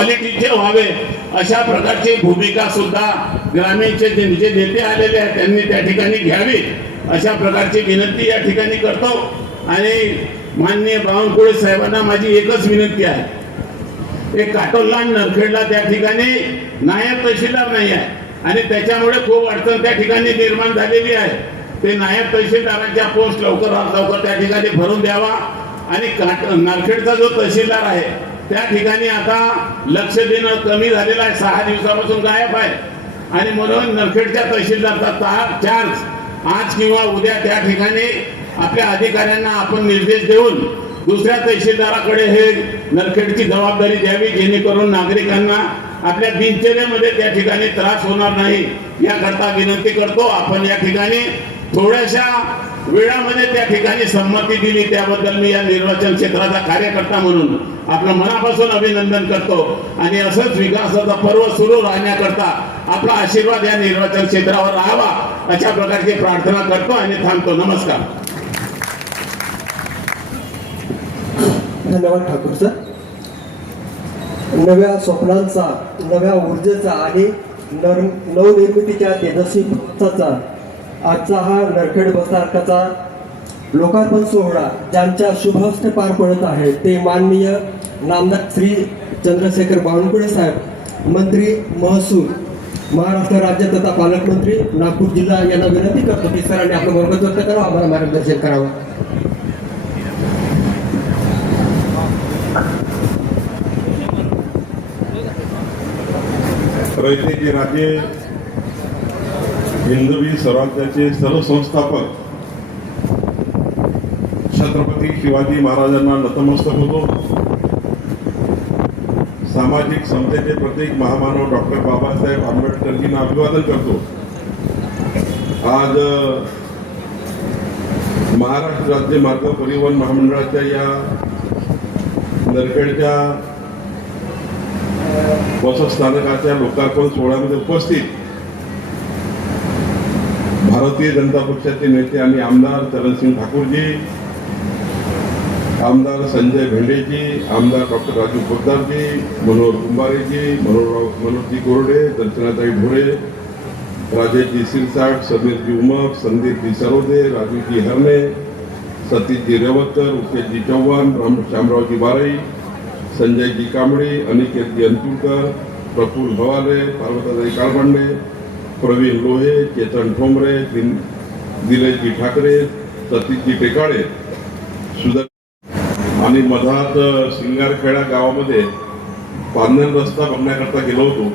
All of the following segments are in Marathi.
क्वालिटीचे व्हावे अशा प्रकारची भूमिका सुद्धा ग्रामीणचे जे नेते आलेले आहेत त्यांनी त्या ठिकाणी घ्यावी अशा प्रकारची विनंती या ठिकाणी करतो। आणि माननीय बावनकुळे साहेबांना माझी एकच विनंती आहे, एक काटोलला नरखेडला त्या ठिकाणी नायब तहसीलदार नाही आहे आणि त्याच्यामुळे खूप अडचण त्या ठिकाणी निर्माण झालेली आहे। ते नायब तहसीलदारांच्या पोस्ट लवकरात लवकर त्या ठिकाणी भरून द्यावा आणि नरखेडचा जो तहसीलदार आहे त्या ठिकाणी आता लक्ष देणं कमी झालेलं आहे, 6 दिवसापासून गायब आहे आणि म्हणून नरखेडच्या तहसीलदारचा चार्ज आज किंवा उद्या त्या ठिकाणी आपल्या अधिकाऱ्यांना आपण निर्देश देऊन दुसऱ्या तहसीलदाराकडे हे नरखेडची जबाबदारी द्यावी, जेणेकरून नागरिकांना आपल्या दिनचर्येमध्ये त्या ठिकाणी त्रास होणार नाही याकरता विनंती करतो। आपण या ठिकाणी थोड्याशा वेळामध्ये त्या ठिकाणी संमती दिली त्याबद्दल मी या निर्वाचन क्षेत्राचा कार्यकर्ता म्हणून आपलं मनापासून अभिनंदन करतो आणि असंच विकासाचा पर्व सुरू राहण्याकरता आपला आशीर्वाद या निर्वाचन क्षेत्रावर राहावा अशा प्रकारची प्रार्थना करतो आणि थांबतो। नमस्कार। धन्यवाद ठाकूर सर। नव्या स्वप्नांचा, नव्या ऊर्जेचा आणि नवनिर्मितीच्या तेजस्वी प्रवासाचा आजचा हा नरखेड बसस्थानकाचा लोकार्पण सोहळा ज्यांच्या शुभहस्ते पार पडत आहे ते माननीय नामदार श्री चंद्रशेखर बावनकुळे साहेब, मंत्री महसूल, महाराष्ट्र राज्य तथा पालकमंत्री नागपूर जिल्हा यांना विनंती करतो की सरांनी आपलं मनोगत व्यक्त करावं, आम्हाला मार्गदर्शन करावं। रयतेचे राजे हिंदवी स्वराज्याचे सर्व संस्थापक छत्रपती शिवाजी महाराजांना नतमस्तक होतो। सामाजिक समतेचे प्रतीक महामानव डॉक्टर बाबासाहेब आंबेडकरजींना अभिवादन करतो। आज महाराष्ट्र राज्य मार्ग परिवहन महामंडळाच्या या नरखेडच्या बसस्थानकाच्या लोकार्पण सोहळ्यामध्ये उपस्थित भारतीय जनता पक्षाचे नेते आणि आमदार चरणसिंग ठाकूरजी, आमदार संजय भेंडेजी, आमदार डॉक्टर राजू पोद्दारजी, मनोहर कुंभारेजी, मनोहरजी कोरडे, दर्शनाताई ढोळे, राजेशजी सिरसाट, समीरजी उमक, संदीपजी सरोदे, राजूजी हरणे, सतीशजी रेवतकर, उकेशजी चव्हाण, श्यामरावजी बाराई, संजयजी कांबळे, अनिकेतजी अंतुरकर, प्रफुल्ल भवाले, पार्वताताई काळभांडे, प्रवीण लोहे, चेतन ठोंबरे, दिलेशजी ठाकरे, सतीशजी टेकाळे, आणि मधात सिंगारखेडा गावामध्ये पांधन रस्ता बघण्याकरता गेलो होतो।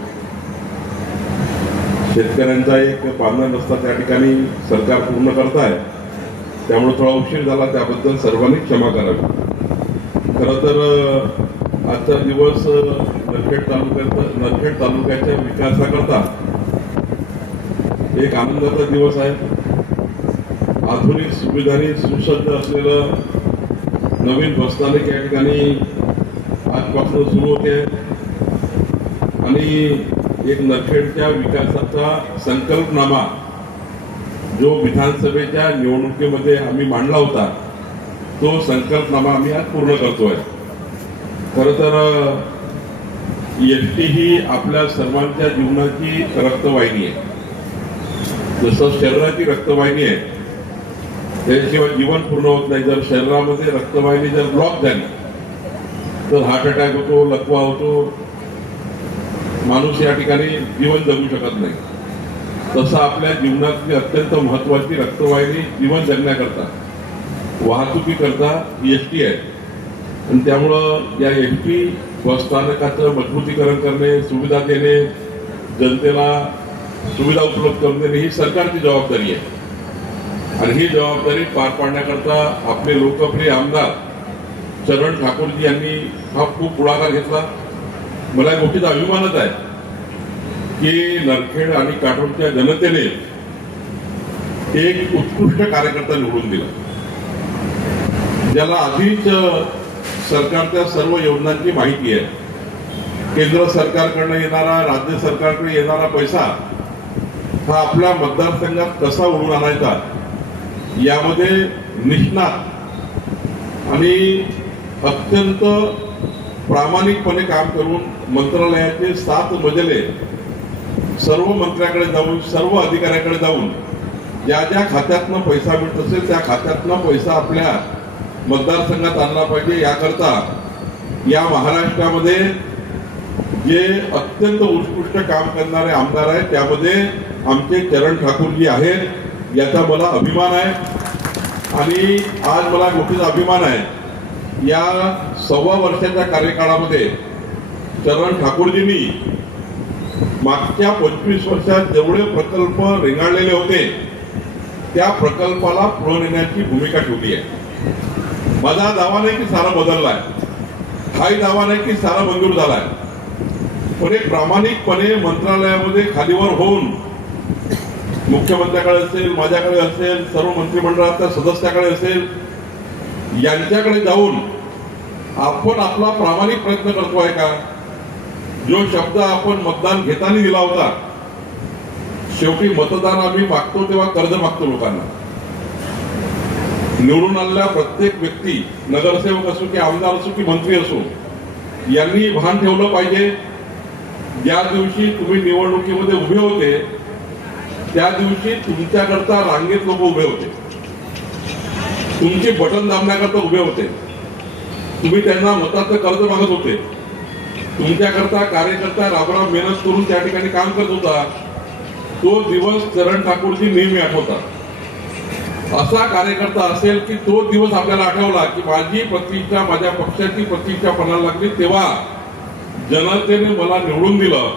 शेतकऱ्यांचा एक पांधन रस्ता त्या ठिकाणी सरकार पूर्ण करत आहे, त्यामुळे थोडा उशीर झाला, त्याबद्दल सर्वांनी क्षमा करावी। खरं तर आजचा दिवस नरखेड तालुक्याच्या विकासाकरता एक आनंदाचा दिवस आहे। आधुनिक सुविधांनी सुसज्ज असलेलं नवीन बसस्थानक या ठिकाणी आजपासून सुरू होते आणि एक नरखेडच्या विकासाचा संकल्पनामा जो विधानसभेच्या निवडणुकीमध्ये आम्ही मांडला होता तो संकल्पनामा आम्ही आज पूर्ण करतोय। खरं तर एसटी ही आपल्या सर्वांच्या जीवनाची रक्तवाहिनी आहे। जसं शरीराची रक्तवाहिनी आहे त्याशिवाय जीवन पूर्ण होत नाही। जर शरीरामध्ये रक्तवाहिनी जर ब्लॉक झाली तर हार्ट अटॅक होतो, लकवा होतो, माणूस या ठिकाणी जीवन जगू शकत नाही। तसं आपल्या जीवनातली अत्यंत महत्वाची रक्तवाहिनी जीवन जगण्याकरता, वाहतुकीकरता एसटी आहे आणि त्यामुळं या एसटी बसस्थानकाचं मजबूतीकरण करणे, सुविधा देणे, जनतेला सुविधा उपलब्ध करून देणे ही सरकारची जबाबदारी आहे आणि ही जबाबदारी पार पाडण्याकरता आपले लोकप्रिय आमदार चरण ठाकूरजी यांनी हा खूप पुढाकार घेतला। मला एक मोठीचा अभिमानच आहे की नरखेड आणि काटोलच्या जनतेने एक उत्कृष्ट कार्यकर्ता निवडून दिला, ज्याला आधीच सरकारच्या सर्व योजनांची माहिती आहे। केंद्र सरकारकडनं येणारा, राज्य सरकारकडे येणारा पैसा हा आपल्या मतदारसंघात कसा उडवून आणायचा यामध्ये निष्णात आणि अत्यंत प्रामाणिकपणे काम करून मंत्रालयाचे 7 मजले सर्व मंत्र्याकडे जाऊन, सर्व अधिकाऱ्याकडे जाऊन, ज्या ज्या खात्यातनं पैसा मिळत असेल त्या खात्यातनं पैसा आपल्या मतदारसंघात आणला पाहिजे. याकरता या महाराष्ट्रामध्ये जे अत्यंत उत्कृष्ट काम करणारे आमदार आहेत त्यामध्ये आमचे चरण ठाकूरजी आहेत. याचा मला अभिमान आहे आणि आज मला गोष्टीचा अभिमान आहे. या 1.25 वर्षाच्या कार्यकाळामध्ये चरण ठाकूरजींनी मागच्या 25 वर्षात जेवढे प्रकल्प रेंगाळलेले होते त्या प्रकल्पाला पुढे नेण्याची भूमिका ठेवली आहे. माझा दावा नाही की सारा बदललाय, हाही दावा नाही की सारा मंजूर झालाय, पण एक प्रामाणिकपणे मंत्रालयामध्ये खालीवर होऊन मुख्यमंत्र्याकडे असेल, माझ्याकडे असेल, सर्व मंत्रिमंडळाच्या सदस्याकडे असेल, यांच्याकडे जाऊन आपण आपला प्रामाणिक प्रयत्न करतोय का? जो शब्द आपण मतदान घेताना दिला होता, शेवटी मतदान आम्ही मागतो तेव्हा कर्ज मागतो लोकांना. निवडून आलेला प्रत्येक व्यक्ती, नगरसेवक असो की आमदार असो की मंत्री असो, यांनी भान ठेवलं पाहिजे. ज्या दिवशी तुम्ही निवडणुकीमध्ये उभे होते त्या दिवशी तुमच्याकरता रांगेत लोक उभे होते, तुमचे बटन दाबण्याकरता उभे होते, तुम्ही त्यांना मताचं कर्ज मागत होते, तुमच्याकरता कार्यकर्ता राबराब मेहनत करून त्या ठिकाणी काम करत होता. तो दिवस चरण ठाकूरजी नेहमी आठवतात. असा कार्यकर्ता असेल की तो दिवस आपल्याला आठवला की माझी प्रतिष्ठा, माझ्या पक्षाची प्रतिष्ठा पणाला लागली तेव्हा जनतेने मला निवडून दिलं.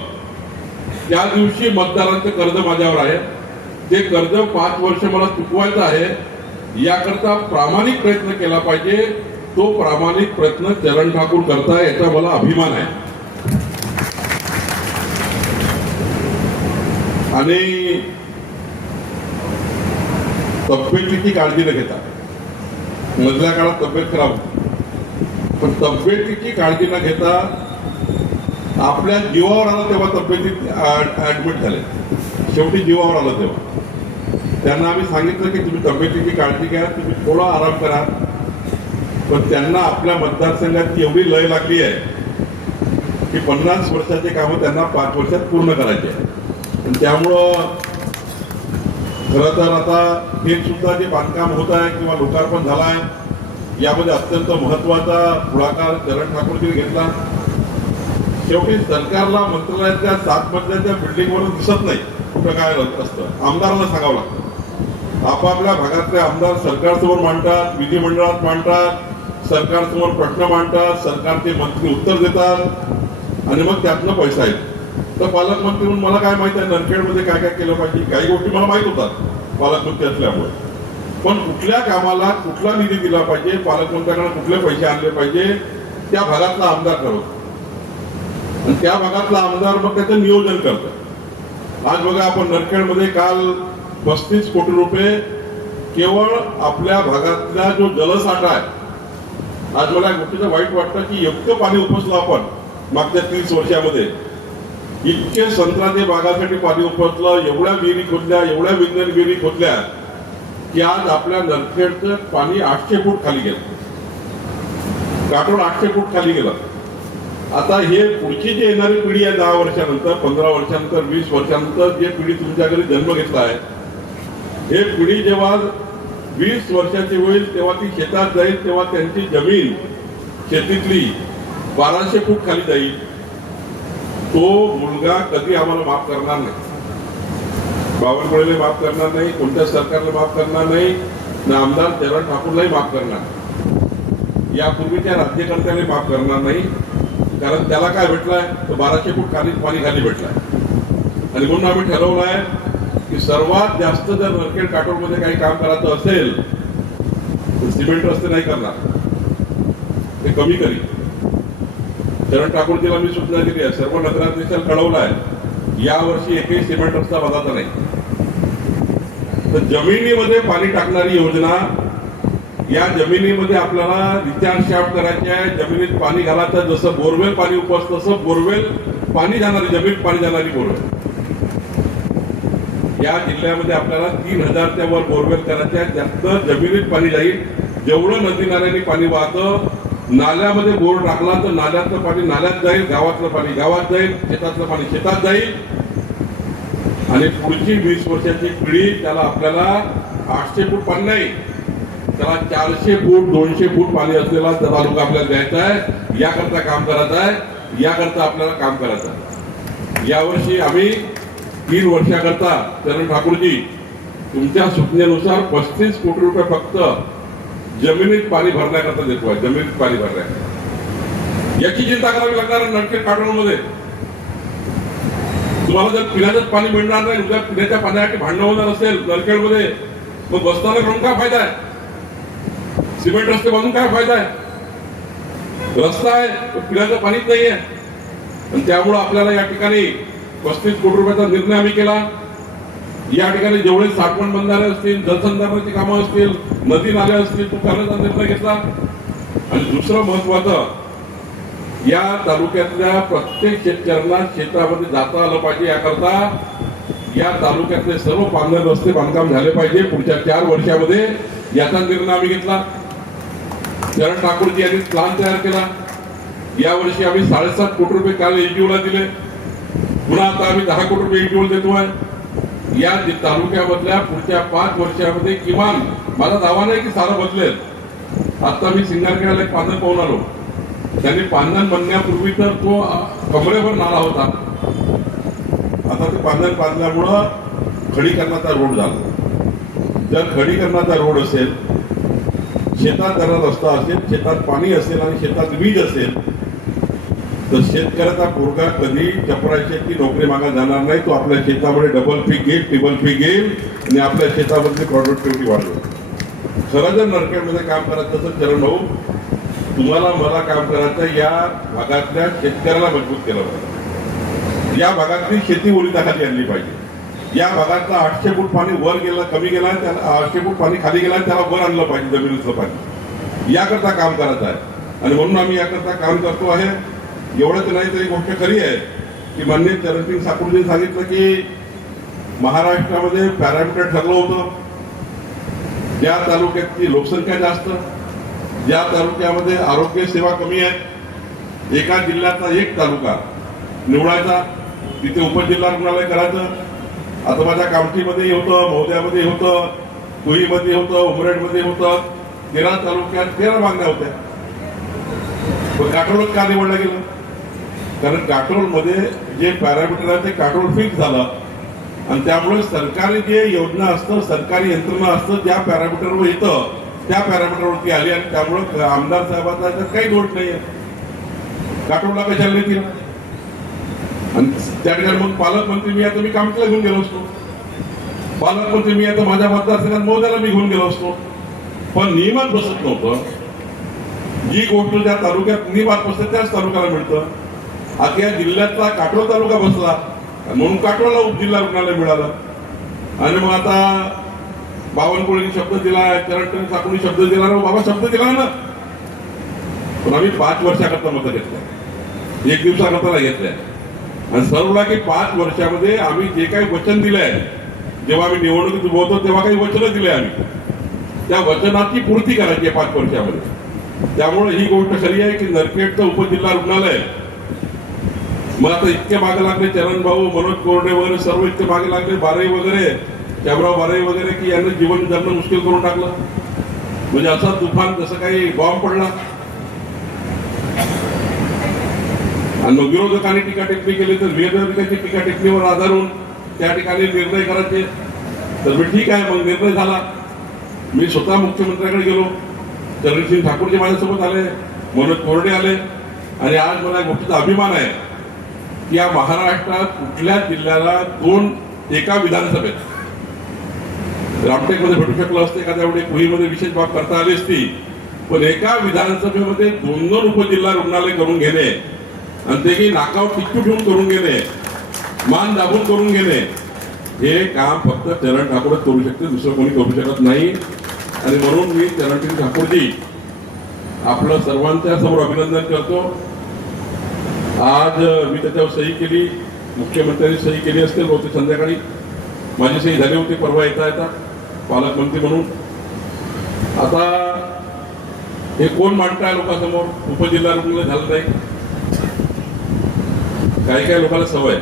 त्या दिवशी मतदारांचं कर्ज माझ्यावर आहे. ते कर्ज 5 वर्ष मला चुकवायचं आहे. याकरता प्रामाणिक प्रयत्न केला पाहिजे. तो प्रामाणिक प्रयत्न चरण ठाकूर करताय, याचा मला अभिमान आहे. आणि तब्येतीची काळजी न घेता, मधल्या काळात तब्येत खराब होती, पण तब्येतीची काळजी न घेता आपल्या जीवावर आलं तेव्हा तब्येतीत ऍडमिट झाले. शेवटी जीवावर आलं तेव्हा त्यांना आम्ही सांगितलं की तुम्ही तब्येतीची काळजी घ्या, तुम्ही थोडा आराम करा. पण त्यांना आपल्या मतदारसंघाची एवढी लय लागली आहे की 50 वर्षाचे कामं त्यांना 5 वर्षात पूर्ण करायचे आहे. त्यामुळं खरं तर आता हे सुद्धा जे बांधकाम होत आहे किंवा लोकार्पण झालं आहे, यामध्ये अत्यंत महत्वाचा पुढाकार चरण ठाकूरजीने घेतला. शेवटी सरकारला मंत्रालयाच्या 7 मजल्याच्या बिल्डिंगवरून दिसत नाही कुठं काय असतं, आमदारांना सांगावं लागतं. आपापल्या भागातले आमदार सरकारसमोर मांडतात, विधिमंडळात मांडतात, सरकारसमोर प्रश्न मांडतात, सरकारचे मंत्री उत्तर देतात आणि मग त्यातनं पैसा येतो. तर पालकमंत्री म्हणून मला काय माहिती आहे नरखेडमध्ये काय काय केलं पाहिजे, काही गोष्टी मला माहित होतात पालकमंत्री असल्यामुळे. पण कुठल्या कामाला कुठला निधी दिला पाहिजे, पालकमंत्र्यांकडे कुठले पैसे आणले पाहिजे, त्या भागातला आमदार ठरवतो आणि त्या भागातला आमदार मग त्याचं नियोजन करतं. आज बघा आपण नरखेडमध्ये काल 35 कोटी रुपये केवळ आपल्या भागातला जो जलसाठा आहे. आज मला या गोष्टीचं वाईट वाटतं की इतकं पाणी उपसलं आपण मागच्या 30 वर्षामध्ये, इतके संत्र्याच्या बागासाठी पाणी उपसलं, एवढ्या विहिरी खोदल्या, एवढ्या विज्ञान विहिरी खोदल्या की आज आपल्या नरखेडचं पाणी 800 फूट खाली गेलं, काटोल 800 फूट खाली गेलं. आता हे पुढची जी येणारी पिढी आहे 10 वर्षानंतर, 15 वर्षानंतर, 20 वर्षानंतर जे पिढी तुमच्या घरी जन्म घेतला आहे, हे पिढी जेव्हा 20 वर्षाची होईल तेव्हा ती शेतात जाईल, तेव्हा त्यांची जमीन शेतीतली 1200 फूट खाली जाईल. तो मुलगा कधी आम्हाला माफ करणार नाही, बावनकुळेला माफ करणार नाही, कोणत्या सरकारला माफ करणार नाही, ना आमदार चरण ठाकूरलाही माफ करणार नाही, यापूर्वीच्या राज्यकर्त्यालाही माफ करणार नाही. कारण त्याला काय भेटलाय तर 1200 फूट खाली पाणी खाली भेटलाय. आणि म्हणून आम्ही ठरवलं आहे की सर्वात जास्त जर नरखेड काटोलमध्ये काही काम करायचं असेल तर सिमेंट रस्ते नाही करणार, ते कमी करी. चरण ठाकूरजीला मी सूचना दिली आहे, सर्व नगराध्यक्षांना कळवलं आहे, यावर्षी एकही सिमेंट रस्ता बांधायचा नाही. तर जमिनीमध्ये पाणी टाकणारी योजना, या जमिनीमध्ये आपल्याला रिचार्ज शाफ्ट करायचे आहे, जमिनीत पाणी घालायचं, जसं बोरवेल पाणी उपसतं तसं बोरवेल पाणी जाणारी, जमिनीत पाणी जाणारी बोरवेल. या जिल्ह्यामध्ये आपल्याला 3000च्या वर बोरवेल करायचे आहे. जास्त जमिनीत पाणी जाईल. जेवढं नदी नाल्यांनी पाणी वाहतं नाल्यामध्ये बोर टाकला तर नाल्यातलं पाणी नाल्यात जाईल, गावातलं पाणी गावात जाईल, शेतातलं पाणी शेतात जाईल आणि पुढची 20 वर्षाची पिढी त्याला आपल्याला 800 फूट पाणी नाही, त्याला 400 फूट 200 फूट पाणी असलेला तालुका आपल्याला द्यायचा आहे. याकरता काम करायचं आहे, याकरता आपल्याला काम करायचं आहे. यावर्षी आम्ही 3 वर्षाकरता चरण ठाकूरजी तुमच्या सूचनेनुसार 35 कोटी रुपये फक्त जमिनीत पाणी भरण्याकरता देतो आहे. जमिनीत पाणी भरण्याकरता याची चिंता करावी लागणार नडखेड काटोलमध्ये. तुम्हाला जर पिण्याचंच पाणी मिळणार नाही, उद्या पिण्याच्या पाण्यासाठी भांडण होणार असेल नडखेडमध्ये, मग बसताना करून काय फायदा आहे? सिमेंट रस्ते बांधून काय फायदा आहे? रस्ता आहे पण पिण्याचं पाणीच नाहीये. आणि त्यामुळं आपल्याला या ठिकाणी 35 कोटी रुपयाचा निर्णय आम्ही केला. या ठिकाणी जेवढे साठवण बंधारे असतील, जलसंधारणाची कामं असतील, नदी नाले असतील, तो करण्याचा निर्णय घेतला. आणि दुसरं महत्वाचं, या तालुक्यातल्या प्रत्येक शेतकऱ्यांना शेतामध्ये जाता आलं पाहिजे, याकरता या तालुक्यातले सर्व पांढरे रस्ते बांधकाम झाले पाहिजे पुढच्या 4 वर्षामध्ये, याचा निर्णय आम्ही घेतला. चरण ठाकूरजी यांनी प्लान तयार केला. यावर्षी आम्ही 7.5 कोटी रुपये काल एनजीओला दिले. पुन्हा आता आम्ही 10 कोटी रुपये एनजीओला देतोय. या तालुक्यामधल्या पुढच्या 5 वर्षामध्ये किमान, माझा दावा नाही की सारं बदलेल. आता मी सिंगारखेड्याला एक पांधन पाहून आलो. त्यांनी पांधन बनण्यापूर्वी तर तो कमरेवर नाला होता. आता ते पांधन बांधल्यामुळं खडीकरणाचा रोड झाला. जर खडीकरणाचा रोड असेल, शेतात जरा रस्ता असेल, शेतात पाणी असेल आणि शेतात वीज असेल, तर शेतकऱ्याचा पोरगा कधी चपराशी नोकरी मागा जाणार नाही. तो आपल्या शेतामध्ये डबल पीक घेईल, ट्रिपल पीक घेईल आणि आपल्या शेतामधली प्रॉडक्टिव्हिटी वाढवेल. खरं जर नडखेडमध्ये काम करायचं तसं चरण भाऊ, तुम्हाला मला काम करायचं, या भागातल्या शेतकऱ्याला मजबूत केलं पाहिजे. या भागातली शेती ओलिताखाली आणली पाहिजे. या भागातला 800 फूट पाणी वर गेला, कमी गेला, त्याला 800 फूट पाणी खाली गेला, त्याला वर आणलं पाहिजे जमिनीतलं पाणी. याकरता काम करायचं आहे आणि म्हणून आम्ही याकरता काम करतो आहे. एवढंच नाही तरी गोष्ट खरी आहे की माननीय चरणसिंग ठाकूरजींनी सांगितलं की महाराष्ट्रामध्ये पॅरामीटर ठरलं होतं. ज्या तालुक्यातली लोकसंख्या जास्त, ज्या तालुक्यामध्ये आरोग्य सेवा कमी आहे, एका जिल्ह्याचा एक तालुका निवडायचा, तिथे उपजिल्हा रुग्णालय करायचं. आता माझ्या कामठीमध्ये होतं, मौद्यामध्ये होतं, कुईमध्ये होतं, उमरेडमध्ये होतं. 13 तालुक्यात 13 मागण्या होत्या. पण काटोलच का निवडलं गेलं? कारण काटोलमध्ये जे पॅरामीटर आहे ते काटोल फिक्स झालं आणि त्यामुळे सरकारी जे योजना असतं, सरकारी यंत्रणा असतं, ज्या पॅरामीटरवर येतं त्या पॅरामीटरवरती आली आणि त्यामुळे आमदार साहेबांचा त्यात काही दोष नाही आहे. काटोलला कशाला नाही आणि त्या ठिकाणी मग पालकमंत्री मी आता मी कामठीला घेऊन गेलो असतो, पालकमंत्री मी आता माझ्या मतदारसंघात मौद्याला मी घेऊन गेलो असतो. पण नियमात बसत नव्हतं. जी गोष्ट त्या तालुक्यात नियमात बसते त्याच तालुक्याला मिळतं. अख्या जिल्ह्यातला काटोल तालुका बसला म्हणून काटोलला उपजिल्हा रुग्णालय मिळालं. आणि मग आता बावनकुळेंनी शब्द दिला, चरण ठाकूरनी शब्द दिला, बाबा शब्द दिला ना, पण आम्ही 5 वर्षाकरता मतं घेतल्या, 1 दिवसाकरता नाही घेतल्या. आणि सर्वला की 5 वर्षामध्ये आम्ही जे काही वचन दिले आहे, जेव्हा आम्ही निवडणुकीत उभं होतो तेव्हा काही वचनं दिले आम्ही, त्या वचनाची पूर्ती करायची आहे 5 वर्षामध्ये. त्यामुळे ही गोष्ट खरी आहे की नरखेडचं उपजिल्हा रुग्णालय, मग आता इतके मागे लागले चरण भाऊ, मनोज कोरडे वगैरे सर्व इतके मागे लागले, बाराई वगैरे, श्यामराव बाराई वगैरे, की यांनी जीवन जगणं मुश्किल करून टाकलं. म्हणजे असा तुफान जसं काही बॉम्ब पडला. आणि मग विरोधकांनी टीका टिप्पणी केली तर विरोधकांची टीका टिप्पणीवर आधारून त्या ठिकाणी निर्णय करायचे. तर मी ठीक आहे, मग निर्णय झाला. मी स्वतः मुख्यमंत्र्याकडे गेलो, चरणसिंग ठाकूरजी माझ्यासोबत आले, मनोज कोरडे आले. आणि आज मला गोष्टीचा अभिमान आहे की या महाराष्ट्रात कुठल्याच जिल्ह्याला 2 एका विधानसभेत, रामटेकमध्ये भेटू शकलं असतं, एखाद्या वेळी कुहीमध्ये विशेष बाब करता आली असती, पण एका विधानसभेमध्ये 2 उपजिल्हा रुग्णालय करून घेणे आणि ते नाकावर टिच्चू ठेवून करून घेणे, मान दाबून करून घेणे, हे काम फक्त चरण ठाकूरच करू शकते, दुसरं कोणी करू शकत नाही. आणि म्हणून मी चरणसिंग ठाकूरजी आपलं सर्वांच्या समोर अभिनंदन करतो. आज मी त्याच्यावर सही केली, मुख्यमंत्र्यांनी सही केली असते, बहुतेक संध्याकाळी माझी सही झाली होती परवा येता पालकमंत्री म्हणून. आता हे कोण मांडताय लोकांसमोर? उपजिल्हा रुग्णालय झालं नाही. काही काही लोकांना सवय,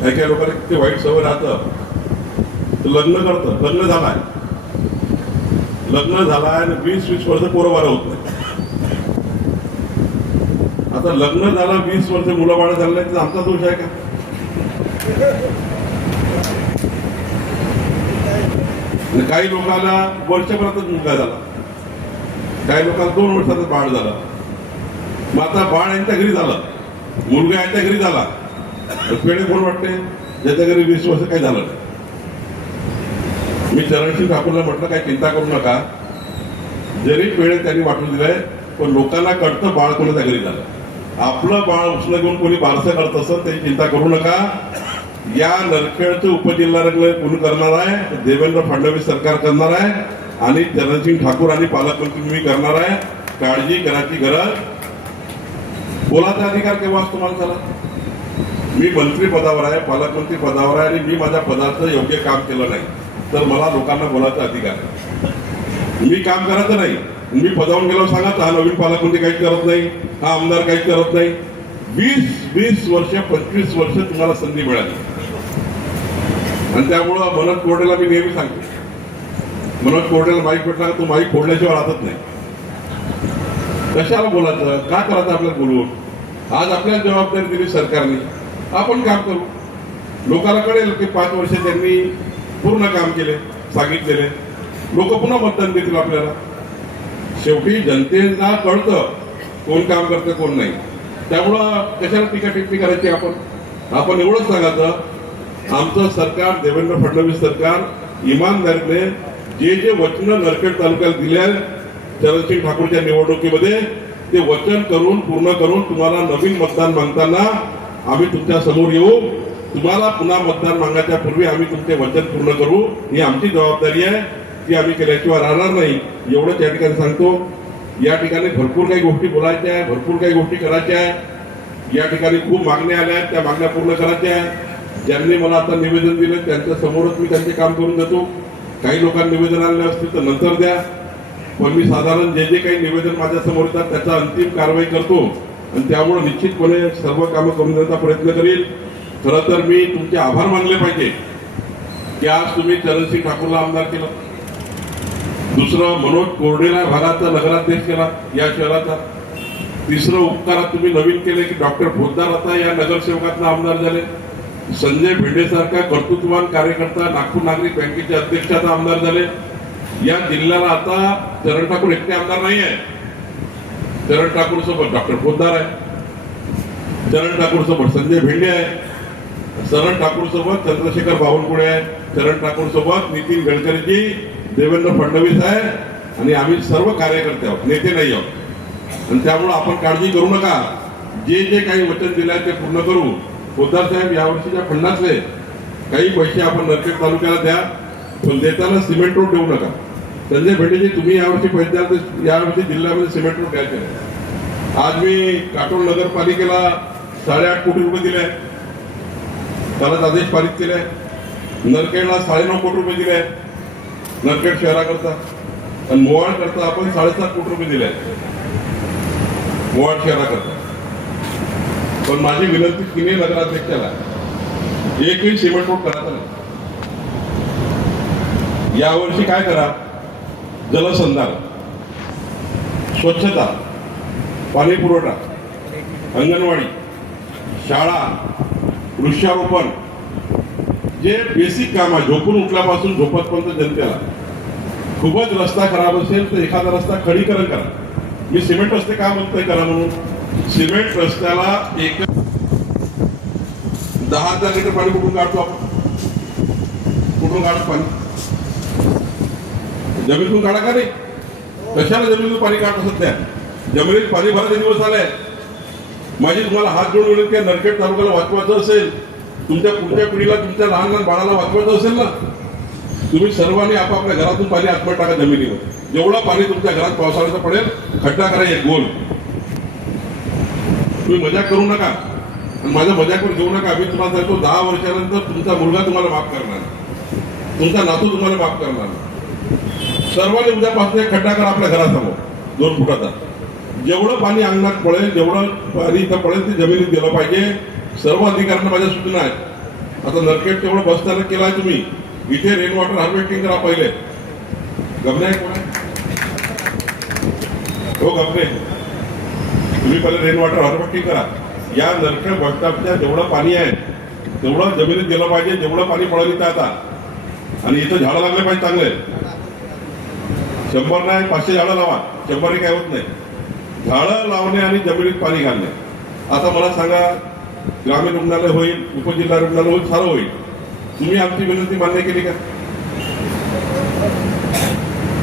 काही काही लोकांना किती वाईट सवय राहतं. लग्न करतं, लग्न झालाय आणि 20-20 वर्ष पोरं बाळ होत नाही. आता लग्न झालं 20 वर्ष मुलं बाळ झालं नाही तर आमचा दोष आहे का? काही लोकांना वर्षभरातच मुलगा झाला, काही लोकांना 2 वर्षाचा बाळ झाला. मग आता बाळ यांच्या घरी झालं, मुलगा यांच्या घरी झाला, पेढे कोण वाटते? ज्याच्या घरी 20 वर्ष काही झालं नाही. मी चरणसिंग ठाकूरला म्हटलं काही चिंता करू नका, जरी पेढे त्यांनी वाटून दिलाय पण लोकांना कळतं बाळ कोणाच्या घरी झालं. आपलं बाळ उचलं घेऊन कोणी बारसं करत असत त्याची चिंता करू नका. या नरखेडचं उपजिल्हा रुग्णालय कोणी करणार आहे? देवेंद्र फडणवीस सरकार करणार आहे आणि चरणसिंग ठाकूर आणि पालकमंत्री मी करणार आहे. काळजी करायची गरज. बोलाचा अधिकार केव्हाच तुम्हाला झाला? मी मंत्री पदावर आहे, पालकमंत्री पदावर आहे आणि मी माझ्या पदाचं योग्य काम केलं नाही तर मला लोकांना बोलायचा अधिकार आहे. मी काम करायचं नाही, मी पदावून गेलो सांगा हा नवीन पालकमंत्री काहीच करत नाही, हा आमदार काहीच करत नाही. 20 वर्ष 25 वर्ष तुम्हाला संधी मिळाली आणि त्यामुळं मनोज कोरडेला मी नेहमी सांगतो, मनोज कोरडेला माईक भेटला तो माईक फोडल्याशिवाय राहतच नाही. कशाला बोलायचं? का करायचं आपल्याला बोलून? आज आपल्याला जबाबदारी दिली सरकारने, आपण काम करू. लोकांना कळेल की 5 वर्ष त्यांनी पूर्ण काम केले, सांगितलेले. लोक पुन्हा मतदान देतील आपल्याला. शेवटी जनतेला कळतं कोण काम करतं कोण नाही. त्यामुळं कशाला टीका टिप्पणी करायची? आपण एवढंच सांगायचं, आमचं सरकार देवेंद्र फडणवीस सरकार इमानदारीने जे वचनं नरखेड तालुक्याला दिले चरणसिंग ठाकूरच्या निवडणुकीमध्ये ते वचन करून पूर्ण करून तुम्हाला नवीन मतदान मागताना आम्ही तुमच्या समोर येऊ. तुम्हाला पुन्हा मतदान मागण्याच्या पूर्वी आम्ही तुमचे वचन पूर्ण करू. ही आमची जबाबदारी आहे, ती आम्ही केल्याशिवाय राहणार नाही. एवढंच या ठिकाणी सांगतो. या ठिकाणी भरपूर काही गोष्टी बोलायच्या आहे, भरपूर काही गोष्टी करायच्या आहे. या ठिकाणी खूप मागण्या आल्या आहेत, त्या मागण्या पूर्ण करायच्या आहेत. ज्यांनी मला आता निवेदन दिलं त्यांच्या समोरच मी त्यांचे काम करून देतो. काही लोकांनी निवेदन आणले असतील तर नंतर द्या, पण मी साधारण जे जे काही निवेदन माझ्या समोर येतात त्याचा अंतिम कारवाई करतो आणि त्यामुळे निश्चितपणे सर्व कामं करून देण्याचा प्रयत्न करील. खरं तर मी तुमचे आभार मानले पाहिजे की आज तुम्ही चरणसिंग ठाकूरला आमदार केलं. दुसरं, मनोज कोरडेला भागाचा नगराध्यक्ष केला या शहराचा. तिसरं, उपकारात तुम्ही नवीन केले की डॉक्टर पोद्दार आता या नगरसेवकातला आमदार झाले. संजय भेंडेसारखा कर्तृत्ववान कार्यकर्ता नागपूर नागरिक बँकेचे अध्यक्ष आता आमदार झाले. या जिल्ह्याला आता चरण ठाकूर एकटे आमदार नाही आहे. चरण ठाकूर सोबत डॉक्टर पोद्दार आहे, चरण ठाकूर सोबत संजय भेंडे आहे, चरण ठाकूर सोबत चंद्रशेखर बावनकुळे आहे, चरण ठाकूर सोबत नितीन गडकरीजी, देवेंद्र फडणवीस आहे आणि आम्ही सर्व कार्यकर्ते आहोत, नेते नाही आहोत. आणि त्यामुळे आपण काळजी करू नका. जे जे काही वचन दिले आहे ते पूर्ण करू. पोद्दार साहेब, यावर्षीच्या फंडातले काही पैसे आपण नरखेड तालुक्याला द्या, पण देताना सिमेंट रोड देऊ नका. संजय भेंडेजी, तुम्ही यावर्षी पैसे द्याल तर यावर्षी जिल्ह्यामध्ये सिमेंट रोड द्यायचे नाही. आज मी काटोल नगरपालिकेला 8.5 कोटी रुपये दिले, कालच आदेश पारित केले. नरखेडला 9.5 कोटी रुपये दिले नरखेड शहराकरता आणि मोवाड करता आपण 7.5 कोटी रुपये दिले मोवाड शहराकरता. पण माझी विनंती तिने नगराध्यक्षाला, एकही सिमेंट रोड करायचा नाही. यावर्षी काय करा, जलसंधारण, स्वच्छता, पाणी पुरवठा, अंगणवाडी, शाळा, वृक्षारोपण, जे बेसिक काम आहे, झोपून उठल्यापासून झोपतपर्यंत जनतेला. खूपच रस्ता खराब असेल तर एखादा रस्ता खडीकरण करा. मी सिमेंट रस्ते का म्हणतोय करा म्हणून? सिमेंट रस्त्याला एक 10,000 लिटर पाणी कुठून काढतो आपण? कुठून काढतो पाणी? जमिनीतून काढा का नाही? कशाला जमिनीतून पाणी काढत सध्या? जमिनीत पाणी भरायचे दिवस आले. माझी तुम्हाला हात जोडून विनंती आहे, नरखेड तालुक्याला वाचवायचं असेल, तुमच्या पुढच्या पिढीला, तुमच्या लहान लहान बाळाला वाचवायचं असेल ना, तुम्ही सर्वांनी आपापल्या घरातून पाणी आतमध्ये टाका जमिनीमध्ये. जेवढं पाणी तुमच्या घरात पावसाळ्याचं पडेल खड्डा करा एक गोल. तुम्ही मजाक करू नका आणि माझ्या मजाकवर घेऊ नका. मी तुम्हाला सांगतो 10 वर्षानंतर तुमचा मुलगा तुम्हाला माफ करणार, तुमचा नातू तुम्हाला माफ करणार. सर्वांनी उद्यापासून एक खड्डा करा आपल्या घरासमोर 2 फुटाचा. जेवढं पाणी अंगणात पडेल, जेवढं पाणी इथं पडेल ते जमिनीत गेलं पाहिजे. सर्व अधिकाऱ्यांना माझ्या सूचना आहेत. आता नरखेड तेवढं बसताना केलाय तुम्ही, इथे रेन वॉटर हार्वेस्टिंग करा पहिले. गमने कोण आहे? हो गमने, तुम्ही पहिले रेन वॉटर हार्वेस्टिंग करा. या नरखेड बस स्टॉपच्या जेवढं पाणी आहे तेवढं जमिनीत गेलं पाहिजे. जेवढं पाणी पडेल इथं आता, आणि इथं झाडं लागले पाहिजे चांगले. 100 नाही 500 झाडं लावा, 100 काय होत नाही. झाडं लावणे आणि जमिनीत पाणी घालणे. आता मला सांगा, ग्रामीण रुग्णालय होईल, उपजिल्हा रुग्णालय होईल, सारं होईल. तुम्ही आमची विनंती मान्य केली का?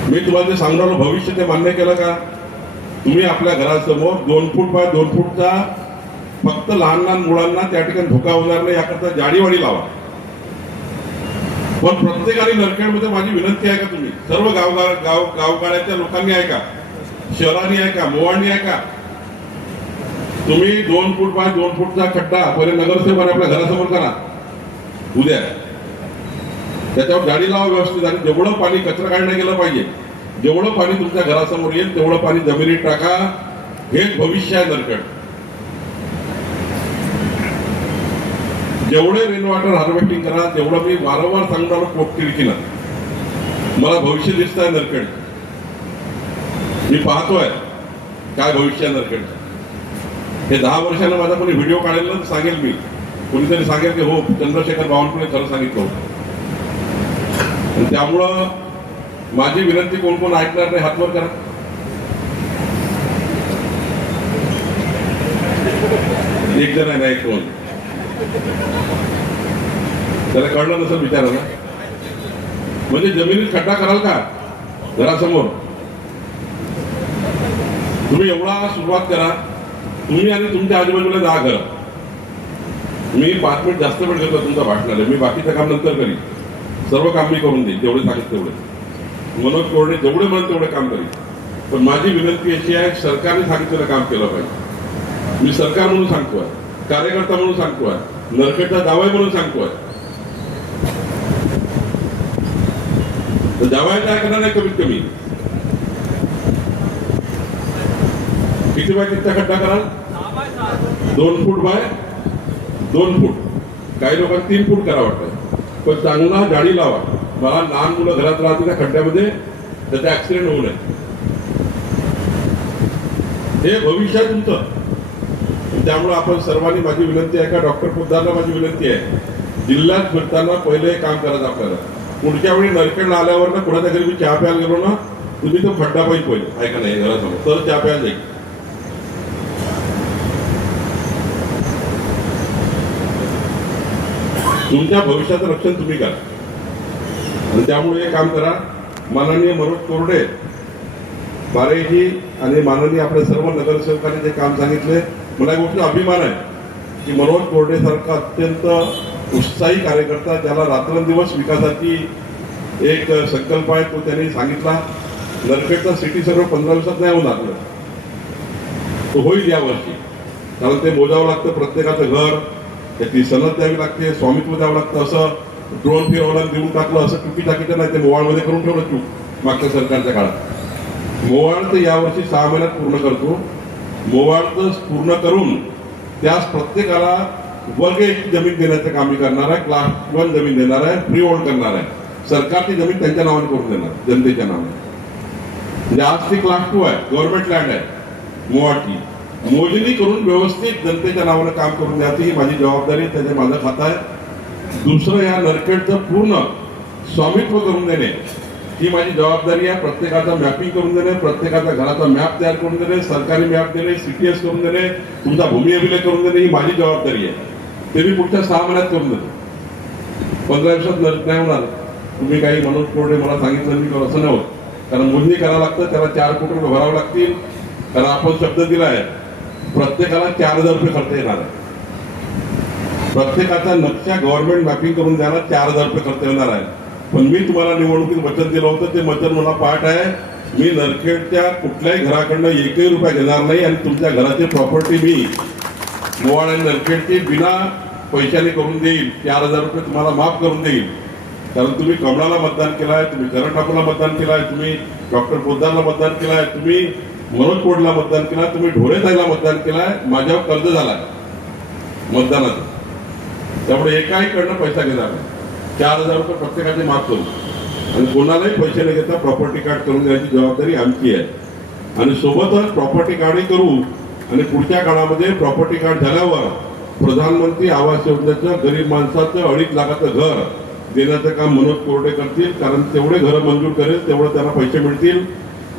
मी तुम्हाला जे सांगणार भविष्य ते मान्य केलं का? तुम्ही आपल्या घरासमोर 2 फूट बाय 2 फूटचा फक्त लहान लहान मुलांना त्या ठिकाणी धोका होणार नाही याकरता जाडीवाडी लावा. पण प्रत्येकाने नरखेडमध्ये माझी विनंती आहे का, तुम्ही सर्व गावगाड्याच्या लोकांनी आहे का, शहरांनी आहे का, मोवांनी आहे का, तुम्ही 2 फूट बाय 2 फूटचा खड्डा पहिले नगरसेवकाने आपल्या घरासमोर करा उद्या. त्याच्यावर गाडी लावा व्यवस्थित. आणि जेवढं पाणी कचरा काढण्यात गेलं पाहिजे, जेवढं पाणी तुमच्या घरासमोर येईल तेवढं पाणी जमिनीत टाका. हे भविष्य आहे नरखेड. जेवढे रेन वॉटर हार्वेस्टिंग करा, जेवढं मी वारंवार सांगणार पोटतिडकीनं, मला भविष्य दिसत आहे नरखेड. मी पाहतोय काय भविष्य आहे नरखेड. हे 10 वर्षांना माझा कोणी व्हिडिओ काढेल ना, सांगेल मी, कोणीतरी सांगेल की हो चंद्रशेखर बावनकुळे खरं सांगितलं होतं. त्यामुळं माझी विनंती कोण कोण ऐकणार नाही हात वर करा. एक जण आहे ना, एक कोण त्याला कळलं नसेल विचारायला. म्हणजे जमिनीत खड्डा कराल का घरासमोर? तुम्ही एवढा सुरुवात करा. तुम्ही आणि तुमच्या आजूबाजूला 10 घर. मी 5 मिनिट जास्त वेळ घेतो तुमचा भाषणाला. मी बाकीचं काम नंतर करीन. सर्व काम मी करून देईन, जेवढे सांगितलं तेवढे. मनोज कोरडे जेवढे म्हणत तेवढे काम करीन. पण माझी विनंती अशी आहे, सरकारने सांगितलेलं काम केलं पाहिजे. मी सरकार म्हणून सांगतोय, कार्यकर्ता म्हणून सांगतोय, नरखेडचा जावई म्हणून सांगतोय. जावयाचं ऐकणार नाही कमीत कमी. किती बाय किती खड्डा कराल? 2 फूट बाय 2 फूट. काही लोकांना 3 फूट करा वाटतं. पण चांगला जाडी लावा. मला लहान मुलं घरात राहते त्या खड्ड्यामध्ये, त्याचा ऍक्सिडेंट होऊ नये. हे भविष्य आहे तुमचं. त्यामुळे आपण सर्वांनी, माझी विनंती आहे का, डॉक्टर पोद्दारला माझी विनंती आहे, जिल्ह्यात फिरताना पहिले काम करायचं आपल्याला. पुढच्या वेळी नरखेडला आल्यावर ना, कुणाच्या घरी मी चहा प्यायला गेलो ना, तुम्ही तो खड्डा पाहिजे पहिले, ऐका नाही घरासमोर, तर चहा प्यायला जाईल. तुमच्या भविष्याचं रक्षण तुम्ही करा. आणि त्यामुळे हे काम करा. माननीय मनोज कोरडे बारेजी आणि माननीय आपल्या सर्व नगरसेवकांनी जे काम सांगितले, मला एक गोष्ट अभिमान आहे की मनोज कोरडे सारखा अत्यंत उत्साही कार्यकर्ता, ज्याला रात्रंदिवस विकासाची एक संकल्प आहे, तो त्यांनी सांगितला. नरखेडचा सिटी सर्व 15 दिवसात नाही होणार, तो होईल या वर्षी. कारण ते मोजावं लागतं, प्रत्येकाचं घर, त्याची सनद द्यावी लागते, स्वामित्व द्यावं लागतं. असं ड्रोन फिरवलं देऊन टाकलं असं चुकी टाकीचं नाही. ते मोवाळमध्ये करून ठेवलं चूक मागच्या सरकारच्या काळात. मोवाळ तर यावर्षी 6 महिन्यात पूर्ण करतो. मोवाळचं पूर्ण करून त्यास प्रत्येकाला वर्ग 1 जमीन देण्याचं काम मी करणार आहे. क्लास 1 जमीन देणार आहे, फ्री होल्ड करणार आहे. सरकारची जमीन त्यांच्या नावाने करून देणार, जनतेच्या नावाने. म्हणजे आज ती क्लास 2 आहे, गव्हर्नमेंट लँड आहे मोवाळची. मोजणी करून व्यवस्थित जनतेच्या नावानं काम करून द्यायची ही माझी जबाबदारी, त्याचे माझं खातं आहे. दुसरं, या नरखेडचं पूर्ण स्वामित्व करून देणे ही माझी जबाबदारी आहे. प्रत्येकाचा मॅपिंग करून देणे, प्रत्येकाच्या घराचा मॅप तयार करून देणे, सरकारी मॅप देणे, CTS करून देणे, तुमचा भूमी अभिलेख करून देणे ही माझी जबाबदारी आहे. ते मी पुढच्या 6 महिन्यात करून देतो. 15 दिवसात नाही होणार. तुम्ही काही मनोज कोरडे मला सांगितलं मी असं नाही होत. कारण मोजणी करावं लागतं, त्याला 4 कोटी रुपये भरावं लागतील. कारण आपण शब्द दिला आहे, प्रत्येकाला 4,000 रुपये खर्च येणार आहे. प्रत्येकाचा नक्षा गव्हर्नमेंट मॅपिंग करून द्यायला 4,000 रुपये खर्च येणार आहे. पण मी तुम्हाला निवडणुकीत वचन दिलं होतं, ते वचन मला पाठ आहे. मी नरखेडच्या कुठल्याही घराकडनं 1ही रुपया घेणार नाही. आणि तुमच्या घराची प्रॉपर्टी मी मोवाळ आणि नरखेडची बिना पैशाने करून देईल. 4,000 रुपये तुम्हाला माफ करून देईल. कारण तुम्ही कमळाला मतदान केलाय, तुम्ही करण ठाकूरला मतदान केलाय, तुम्ही डॉक्टर पोद्दारला मतदान केलाय, तुम्ही मनोज कोडला मतदान केलाय, तुम्ही ढोरेताईला मतदान केलाय. माझ्यावर कर्ज झालाय मतदानाचं, त्यामुळे एकाहीकडनं पैसा घेणार नाही. 4,000 रुपये प्रत्येकाचे माफ करू आणि कोणालाही पैसे न घेता प्रॉपर्टी कार्ड करून द्यायची जबाबदारी आमची आहे. आणि सोबतच प्रॉपर्टी कार्डही करू आणि पुढच्या काळामध्ये प्रॉपर्टी कार्ड झाल्यावर प्रधानमंत्री आवास योजनेचं गरीब माणसाचं 2.5 लाखाचं घर देण्याचं काम मनोज कोरडे करतील. कारण तेवढे घरं मंजूर करेल तेवढं त्यांना पैसे मिळतील.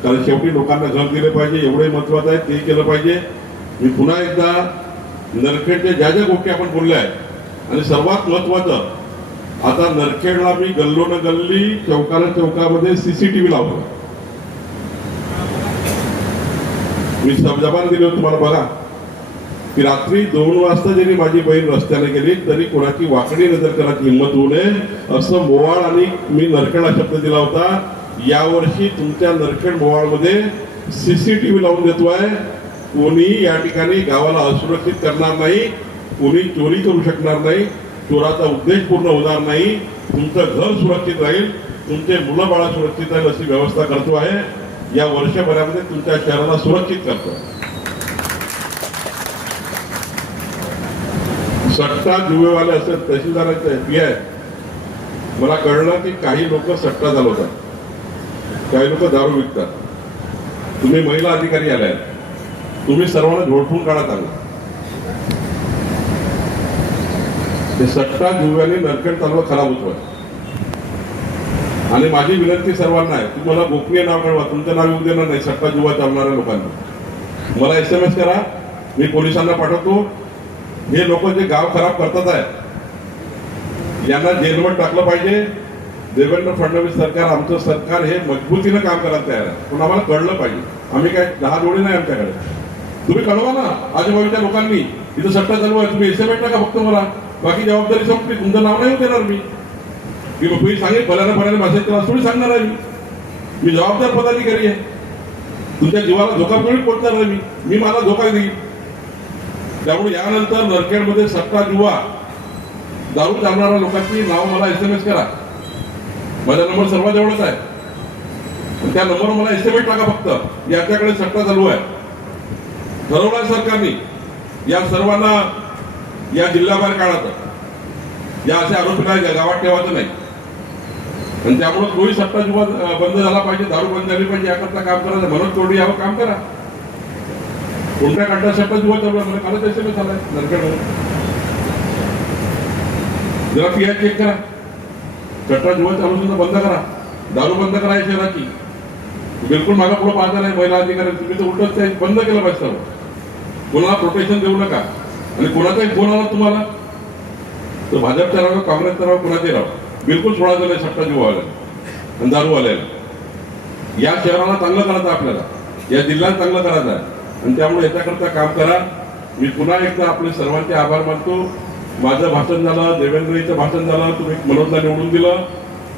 कारण शेवटी लोकांना घर दिले पाहिजे, एवढे महत्वाचं आहे, ते केलं पाहिजे. मी पुन्हा एकदा नरखेडच्या ज्या ज्या गोष्टी आपण बोलल्या आहेत आणि सर्वात महत्वाचं, आता नरखेडला मी गल्लोन गल्ली चौकाला चौकामध्ये सीसीटीव्ही लावतो. मी जबान दिली होती तुम्हाला बघा की रात्री 2 वाजता जरी माझी बहीण रस्त्याने गेली तरी कोणाची वाकडी नजर करायची हिंमत होऊ नये असं मोवाळ आणि मी नरखेडला शब्द दिला होता. यावर्षी तुमच्या नरखेड मोवाळमध्ये सीसीटीव्ही लावून देतोय. कोणी या ठिकाणी गावाला असुरक्षित करणार नाही, कोणी चोरी करू शकणार नाही, चोराचा उद्देश पूर्ण होणार नाही, तुमचं घर सुरक्षित राहील, तुमचे मुलं बाळा सुरक्षित राहील अशी व्यवस्था करतो आहे. या वर्षभरामध्ये तुमच्या शहराला सुरक्षित करतो. सट्टा जुवेवाले असेल तहसीलदारांचे एफबी आहे. मला कळलं की काही लोक सट्टा चालवतात, काही लोक दारू विकतात. तुम्ही महिला अधिकारी आल्या, तुम्ही सर्वांना झोडपून काढा चांगलं. हे सट्टा जुव्याने नरखेड तालुका खराब होतोय. आणि माझी विनंती सर्वांना आहे, तुम्हाला गोपनीय नाव कळवा, तुमचं नाव येऊ देणार नाही सट्टा जुवा चालणाऱ्या लोकांना. मला SMS करा, मी पोलिसांना पाठवतो. हे लोक जे गाव खराब करतात आहे यांना जेलवर टाकलं पाहिजे. देवेंद्र फडणवीस सरकार, आमचं सरकार हे मजबूतीनं काम करायला तयार आहे. पण आम्हाला कळलं पाहिजे, आम्ही काय 10 जोडी नाही आमच्याकडे. तुम्ही कळवा ना आजूबाजूच्या लोकांनी इथं सट्टा चालू आहे, तुम्ही SMS टाका फक्त मला, बाकी जबाबदारी संपली. तुमचं नाव नाही देणार मी, मी सांगेल भल्यानं मेसेज केला थोडी सांगणार आहे. मी जबाबदार पदाधिकारी आहे, तुमच्या जीवाला धोका थोडी पोचणार नाही मी मला धोका देईल. त्यामुळे यानंतर नरखेडमध्ये सट्टा जुवा दारू चालणाऱ्या लोकांची नाव मला SMS करा. माझा नंबर सर्वांजवळच आहे, त्या नंबरवर मला SMS टाका फक्त, याच्याकडे सट्टा चालू आहे. ठरवलं आहे सरकारने या सर्वांना या जिल्ह्याबाहेर काढायचं, या अशा आरोपीला गावात ठेवायचं नाही. आणि त्यामुळे तोही सट्टा जुवा बंद झाला पाहिजे, दारू बंद झाली पाहिजे, याकरता काम करायचं. म्हणून तोडी यावं काम करा. कोणत्या काढता सट्टा जुवा चालू आहे, मला कालच SMS आलाय नरखेडमध्ये. जरा PI चेक करा, सट्टा जुवा चालू सुद्धा बंद करा, दारू बंद करा या शहराची. बिलकुल मागा पुढे पाहता नाही महिला अधिकारी, तुम्ही तर उलटच ते बंद केलं पाहिजे सर्व. कोणाला प्रोटेक्शन देऊ नका. आणि कोणाचाही फोन आला तुम्हाला तर भाजपचा राहावं, काँग्रेसचा राहावं, कोणाचे राहावं, बिलकुल सोडायचं नाही सट्टा जुवावाला आणि दारूवाल्याला. या शहराला चांगलं करायचं आपल्याला, या जिल्ह्यात चांगलं करायचं आहे. आणि त्यामुळे याच्याकरता काम करा. मी पुन्हा एकदा आपले सर्वांचे आभार मानतो. माझं भाषण झालं, देवेंद्रचं भाषण झालं, तुम्ही मनोजला निवडून दिलं,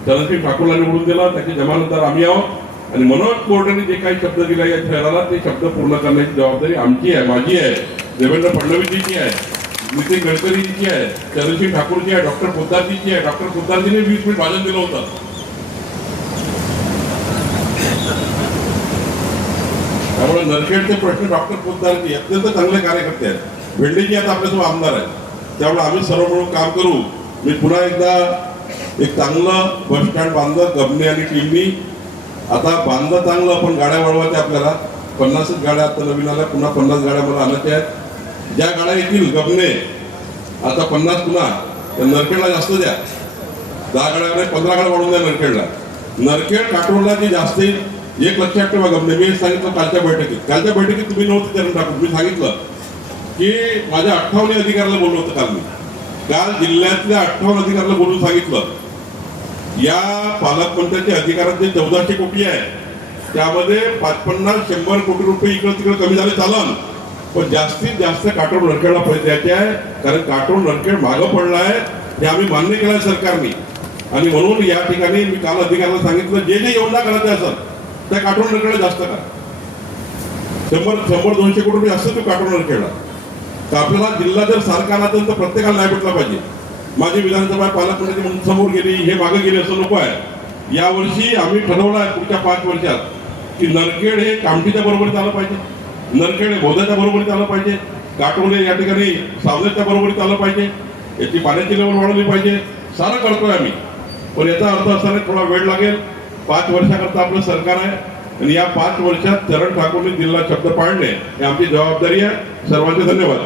चरणसिंग ठाकूरला निवडून दिलं, त्याचे जमानतदार आम्ही आहोत. आणि मनोज कोर्टाने जे काही शब्द दिले या शहराला ते शब्द पूर्ण करण्याची जबाबदारी आमची आहे, माझी आहे, देवेंद्र फडणवीसजीची आहे, नितीन गडकरीजीची आहे, चरणसिंग ठाकूरची आहे, डॉक्टर पोद्दारजीची आहे. डॉक्टर पोद्दारजीने 20 मिनिट भाषण दिलं होतं. त्यामुळे नरखेडचे प्रश्न डॉक्टर पोद्दारजी अत्यंत चांगले कार्यकर्ते आहेत. भेंडेजी आता आपल्यासोबत आमदार आहेत. त्यामुळे आम्ही सर्व मिळून काम करू. मी पुन्हा एकदा एक चांगलं बस स्टँड बांधलं गबने आणि टीमनी. आता बांधलं चांगलं, पण गाड्या वाढवायच्या आपल्याला. 50च गाड्या आता नवीन आल्या, पुन्हा 50 गाड्या मला आणायच्या आहेत. ज्या गाड्या येतील गबने आता 50 पुन्हा नरखेडला जास्त द्या. 10 गाड्या नाही 15 गाड्या वाढवून द्या नरखेडला. नरखेड काटोलला जी जास्त येईल एक लक्षात ठेवा. गबने मी सांगितलं कालच्या बैठकीत तुम्ही नव्हते करून टाकून मी सांगितलं की माझ्या 58 अधिकाऱ्याला बोललो होतं काल मी. काल जिल्ह्यातल्या 58 अधिकाऱ्याला बोलून सांगितलं या पालकमंत्र्याच्या अधिकाराचे 1400 कोटी आहे, त्यामध्ये 50-100 कोटी रुपये इकडे तिकडे कमी झाले चालन, पण जास्तीत जास्त काटोल नरखेडला पैसे द्यायचे आहे. कारण काटोल नरखेड मागं पडला आहे हे आम्ही मान्य केलं आहे सरकारने. आणि म्हणून या ठिकाणी मी काल अधिकाऱ्याला सांगितलं जे जे योजना करायचं असेल त्या काटोल नरखेडला जास्त करा. 100-200 कोटी रुपये असतं तो काटोल नरखेडला. तर आपल्याला जिल्हा जर सारखा आला तर प्रत्येकाला नाही भेटला पाहिजे. माझी विधानसभा पालकमंत्री म्हणून समोर गेली, हे मागे गेले असं नको आहे. यावर्षी आम्ही ठरवलं आहे पुढच्या 5 वर्षात की नरखेड हे कामठीच्या बरोबरीत आलं पाहिजे, नरखेड हे बोधाच्या बरोबरीत आलं पाहिजे, काटोले या ठिकाणी सावनेरच्या बरोबरीत आलं पाहिजे, याची पाण्याची लेवल वाढवली पाहिजे. सारं करतोय आम्ही, पण याचा अर्थ असताना थोडा वेळ लागेल. 5 वर्षाकरता आपलं सरकार आहे आणि या 5 वर्षात चरण ठाकूरने दिलेला शब्द पाळणे ही आमची जबाबदारी आहे. सर्वांचे धन्यवाद.